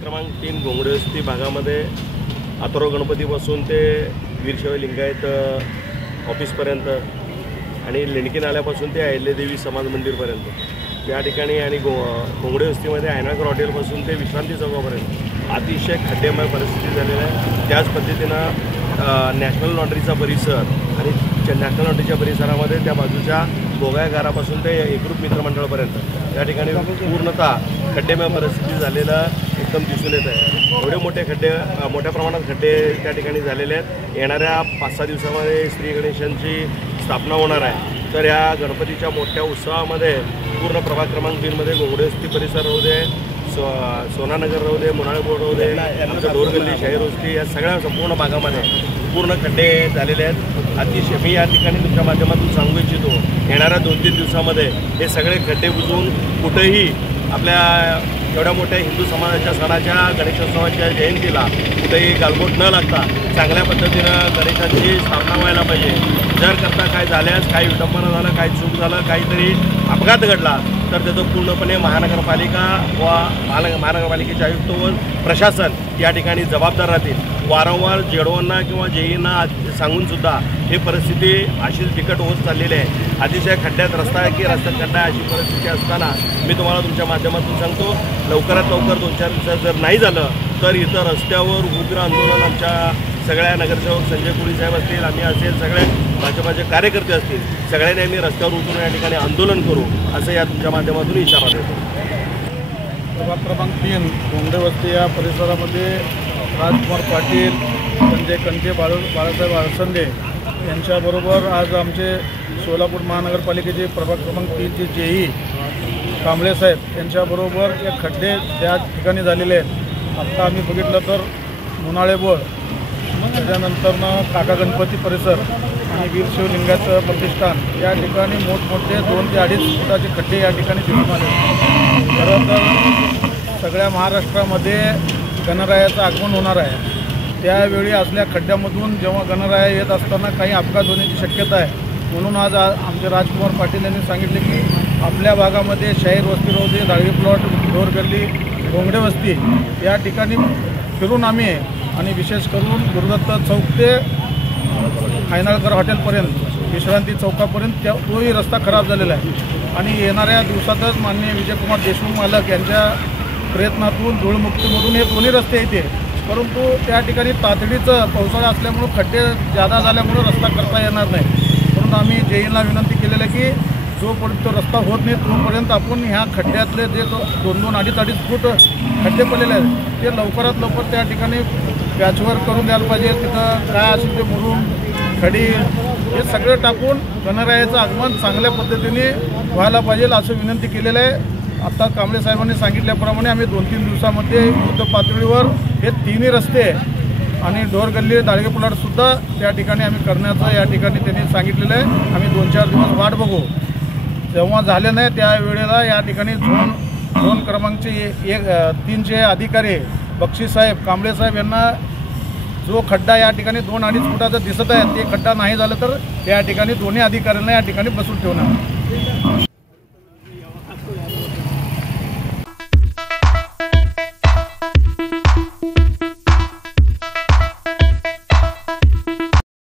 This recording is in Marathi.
क्रमांक 3 घोंगडे वस्ती भागामध्ये अथर्व गणपतीपासून ते वीरशैव लिंगायत ऑफिसपर्यंत आणि लेंडकी नाल्यापासून ते अहिल्यादेवी समाज मंदिरपर्यंत या ठिकाणी आणि घोंगडे वस्तीमध्ये आयनाकर हॉटेलपासून ते विश्रांती चौकापर्यंत अतिशय खड्डेमय परिस्थिती झालेली आहे। त्याच पद्धतीनं नॅशनल लॉन्ड्रीचा परिसर आणि नॅशनल लॉन्ड्रीच्या परिसरामध्ये त्या बाजूच्या गोगायघरापासून ते एकरूप मित्रमंडळापर्यंत या ठिकाणी पूर्णतः खड्डेमय परिस्थिती झालेलं एकदम दिसून येत आहे। एवढे मोठे खड्डे मोठ्या प्रमाणात खड्डे त्या ठिकाणी झालेले आहेत। येणाऱ्या 5-6 दिवसामध्ये श्री गणेशांची स्थापना होणार आहे। तर या गणपतीच्या मोठ्या उत्सवामध्ये पूर्ण प्रभाग क्रमांक 3 मध्ये घोंगडे वस्ती परिसर राहू दे, सोनानगर राहू दे, मुनाळे बोर्ड राहू दे, आमचं डोरगल्ली शाहीर वस्ती या सगळ्या संपूर्ण भागामध्ये पूर्ण खड्डे झालेले आहेत। अतिशय मी या ठिकाणी तुमच्या माध्यमातून सांगू इच्छितो, येणाऱ्या 2-3 दिवसामध्ये हे सगळे खड्डे बुजवून कुठेही आपल्या एवढ्या मोठ्या हिंदू समाजाच्या सणाच्या गणेशोत्सवाच्या जयंतीला कुठेही गालबोट न लागता चांगल्या पद्धतीनं गणेशांची स्थापना व्हायला पाहिजे। जर करता काय झाल्यास काही विडंबना झालं, काही चूक झालं, काहीतरी अपघात घडला तर त्याचं पूर्णपणे महानगरपालिका व महानगरपालिकेचे आयुक्त व प्रशासन या ठिकाणी जबाबदार राहतील। वारंवार जेडोंना किंवा जेईंना सांगूनसुद्धा ही परिस्थिती अशीच बिकट होत चाललेली आहे। अतिशय खड्ड्यात रस्ता आहे की रस्त्यात खड्डा आहे अशी परिस्थिती असताना मी तुम्हाला तुमच्या माध्यमातून सांगतो, लवकरात लवकर 2-4 दिवसात जर नाही झालं तर इथं रस्त्यावर उग्र आंदोलन आमच्या सगळ्या नगरसेवक संजय पुरी साहेब असतील, आम्ही असेल, सगळे भाजपाचे कार्यकर्ते असतील, सगळ्यांनी आम्ही रस्त्यावर उतरून या ठिकाणी आंदोलन करू असं या तुमच्या माध्यमातून इशारा देतो। प्रभाग क्रमांक 3 घोंगडे वस्ती या परिसरामध्ये राजकुमार पाटील, संजय कंटे, बाळासाहेब आळसंदे यांच्याबरोबर आज आमचे सोलापूर महानगरपालिकेचे प्रभाग क्रमांक 3चे जेई कांबळे साहेब यांच्याबरोबर हे खड्डे त्या ठिकाणी झालेले आहेत। आत्ता आम्ही बघितलं तर मुनाळे बोळ, त्याच्यानंतरनं काका गणपती परिसर आणि वीरशैव लिंगायत प्रतिष्ठान या ठिकाणी मोठमोठे 2 ते 2.5 फुटाचे खड्डे या ठिकाणी दिसून आले। खरं तर सगळ्या महाराष्ट्रामध्ये गणरायाचं आगमन होणार आहे, त्यावेळी असल्या खड्ड्यामधून जेव्हा गणराया येत असताना काही अपघात होण्याची शक्यता आहे। म्हणून आज आमचे राजकुमार पाटील यांनी सांगितले की आपल्या भागामध्ये शाहीर वस्ती राहू दे, दाळगी प्लॉट, डोरगल्ली, घोंगडे वस्ती या ठिकाणी फिरून आम्ही आणि विशेष करून गुरुदत्त चौक ते आयनाळकर हॉटेलपर्यंत विश्रांती चौकापर्यंत तोही रस्ता खराब झालेला आहे आणि येणाऱ्या दिवसातच माननीय विजयकुमार देशमुख मालक यांच्या प्रयत्नातून धूळमुक्तीमधून हे दोन्ही रस्ते येते, परंतु त्या ठिकाणी तातडीचं पावसाळा असल्यामुळं खड्डे जादा झाल्यामुळं रस्ता करता येणार नाही। म्हणून आम्ही जेईंना विनंती केलेलं आहे की जोपर्यंत तो रस्ता होत नाही तोपर्यंत आपण ह्या खड्ड्यातले जे 2-2, 2.5 फूट खड्डे पडलेले आहेत ते लवकरात लवकर त्या ठिकाणी पॅचवर्क करून द्यायला पाहिजे। तिथं काय असेल ते मुरुम, खडी हे सगळं टाकून गणरायाचं आगमन चांगल्या पद्धतीने व्हायला पाहिजे असं विनंती केलेलं आहे। आता कांबळे साहेबांनी सांगितल्याप्रमाणे आम्ही 2-3 दिवसामध्ये युद्ध पातळीवर हे 3ही रस्ते आणि डोरगल्ली, दाळगे प्लॉटसुद्धा त्या ठिकाणी आम्ही करण्याचं या ठिकाणी त्यांनी सांगितलेलं आहे। आम्ही 2-4 दिवस वाट बघू, जेव्हा झाले नाही त्यावेळेला या ठिकाणी झोन क्रमांकचे 3चे अधिकारी बक्षी साहेब, कांबळे साहेब यांना जो खड्डा या ठिकाणी 2-2.5 फुटाचा दिसत आहे ते खड्डा नाही झालं तर त्या ठिकाणी दोन्ही अधिकाऱ्यांना या ठिकाणी बसून ठेवणार।